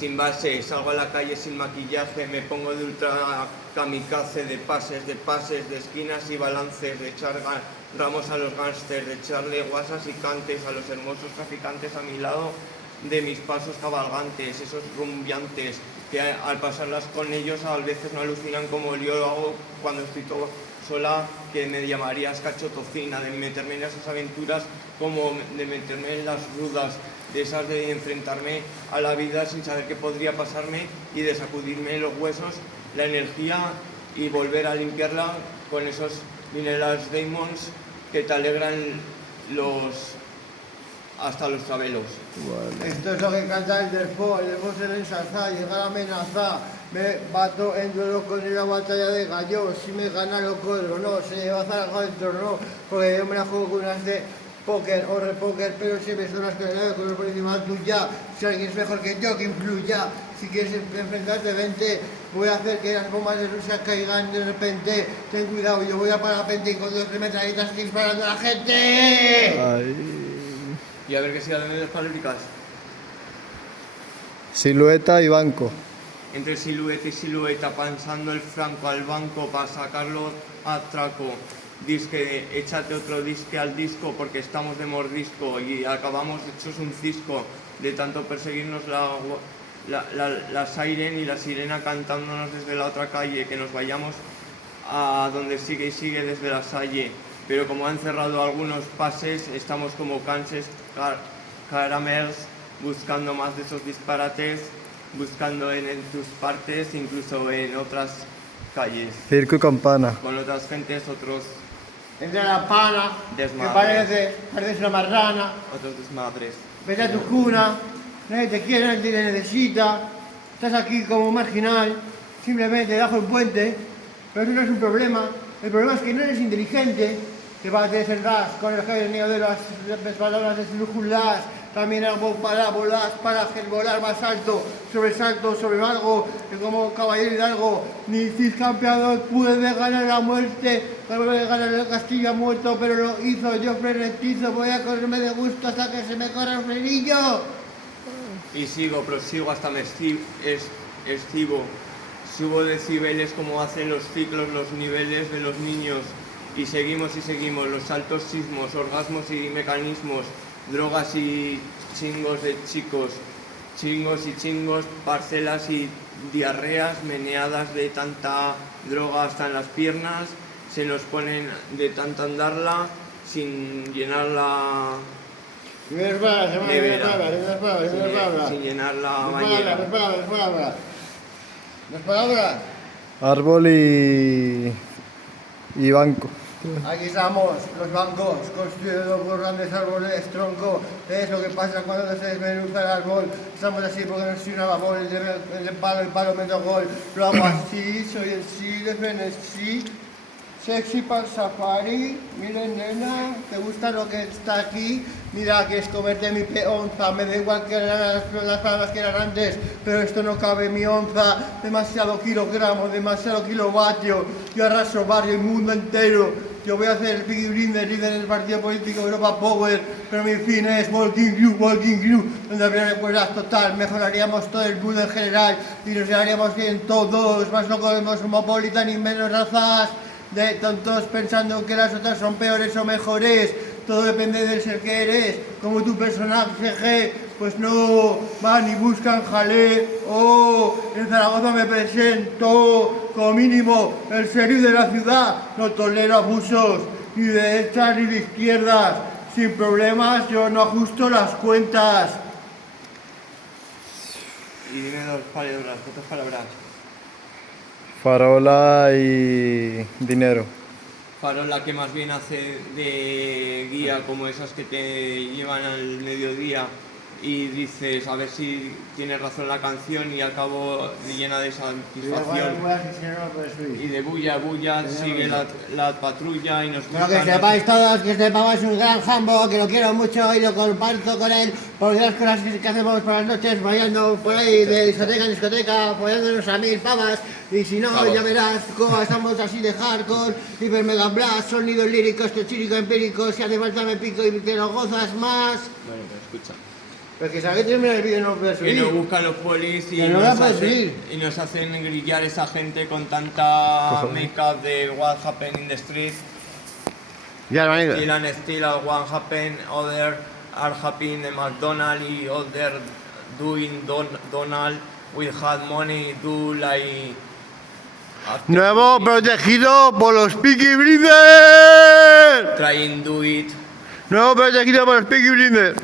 sin base, salgo a la calle sin maquillaje, me pongo de ultra kamikaze, de pases, de esquinas y balances, de echar ramos a los gángsters, de echarle guasas y cantes a los hermosos traficantes a mi lado, de mis pasos cabalgantes, esos rumbiantes, que al pasarlas con ellos a veces no alucinan como yo lo hago cuando estoy todo sola, que me llamarías cachotocina, de meterme en esas aventuras como de meterme en las rudas, de esas de enfrentarme a la vida sin saber qué podría pasarme y de sacudirme los huesos, la energía y volver a limpiarla con esos mineral demons que te alegran hasta los travelos. Vale. Esto es lo que canta el Delfos se le ensalza, llega a amenazar, me bato en duelo con la batalla de gallos, si me gana lo codro, no, se lleva a Zaragoza el torno, porque yo me la juego con unas de póker o repóker, pero si me son las que con los por encima tuya, si alguien es mejor que yo, que influya, si quieres enfrentarte, vente, voy a hacer que las bombas de Rusia caigan de repente, ten cuidado, yo voy a parapente y con 2 metralletas disparando a la gente. Ay. Y a ver qué sigue de medios palíticas. Silueta y banco. Entre silueta y silueta, pasando el franco al banco para sacarlo a atraco. Disque, échate otro disque al disco porque estamos de mordisco y acabamos hechos un cisco de tanto perseguirnos la siren y la sirena cantándonos desde la otra calle, que nos vayamos a donde sigue y sigue desde la salle. Pero como han cerrado algunos pases, estamos como canses caramels, buscando más de esos disparates, buscando en tus partes, incluso en otras calles. Circo y campana. Con otras gentes, otros Entra la pana, desmadres. que parece una marrana, Otros desmadres. vete a tu cuna, nadie te quiere, nadie te necesita, estás aquí como marginal, simplemente debajo el puente, pero eso no es un problema, el problema es que no eres inteligente, que vas a desenrás con el genio de las palabras esdrújulas, también hago parábolas para hacer volar más alto, sobresalto sobre algo, que como caballero hidalgo, ni Cid campeador pude ganar la muerte, pude ganar el castillo muerto, pero lo hizo yo frenetizo, voy a correrme de gusto hasta que se me corra el frenillo. Y sigo, prosigo hasta me escibo. Subo decibeles como hacen los ciclos, los niveles de los niños. Y seguimos, los saltos sismos, orgasmos y mecanismos, drogas y chingos de chicos, chingos y chingos, parcelas y diarreas, meneadas de tanta droga hasta en las piernas, se nos ponen de tanto andarla sin llenar la nevera, sin llenar la bañera. Las palabras. Árbol y banco. Aquí estamos, los bancos, construidos por grandes árboles, tronco. Es lo que pasa cuando se desmenuza el árbol. Estamos así porque no soy un babón, el palo me gol. Lo hago así, soy el sí de frenesí. Sexy para el safari, miren nena, ¿te gusta lo que está aquí? Mira que es comerte mi peonza, me da igual que eran las palabras que eran antes, pero esto no cabe en mi onza, demasiado kilogramos, demasiado kilovatio, yo arraso barrio y mundo entero, yo voy a hacer el Big Blinder, líder del partido político Europa Power, pero mi fin es Walking Crew, donde habría recuerdas total, mejoraríamos todo el mundo en general y nos llevaríamos bien todos, más no comemos cosmopolita ni menos razas. De tontos pensando que las otras son peores o mejores, todo depende del ser que eres, como tu personaje, pues no, van y buscan jalé, en Zaragoza me presento, como mínimo, el sheriff de la ciudad, no tolero abusos, ni de derechas ni de izquierdas, sin problemas yo no ajusto las cuentas. Y dime dos palabras. Farola y dinero. Farola, que más bien hace de guía, como esas que te llevan al mediodía y dices a ver si tienes razón la canción y al cabo llena de satisfacción. Y de bulla, sigue la patrulla y nos Pero que sepáis todos que este pavo es un gran jambo, que lo quiero mucho y lo comparto con él, porque las cosas que hacemos por las noches, follando por ahí de discoteca en discoteca, follándonos a 1000 pavas, y si no, ya verás cómo estamos así de hardcore, hiper mega blast, sonidos líricos, tochírico empírico, si hace falta me pico y te lo gozas más. Bueno, pero escucha. Pero que sabe que termina el vídeo y no puede Y subir. nos buscan los polis y Que no la nos, puedes hacen, subir. y nos hacen grillar esa gente con tanta make-up de what happened in the street. Ya, hermanito. Still one happen, other are happy in the McDonald's y other doing Donald. We had money, do like... Nuevo protegido por los Peaky Blinders. Trying do it. Nuevo protegido por los Peaky Blinders.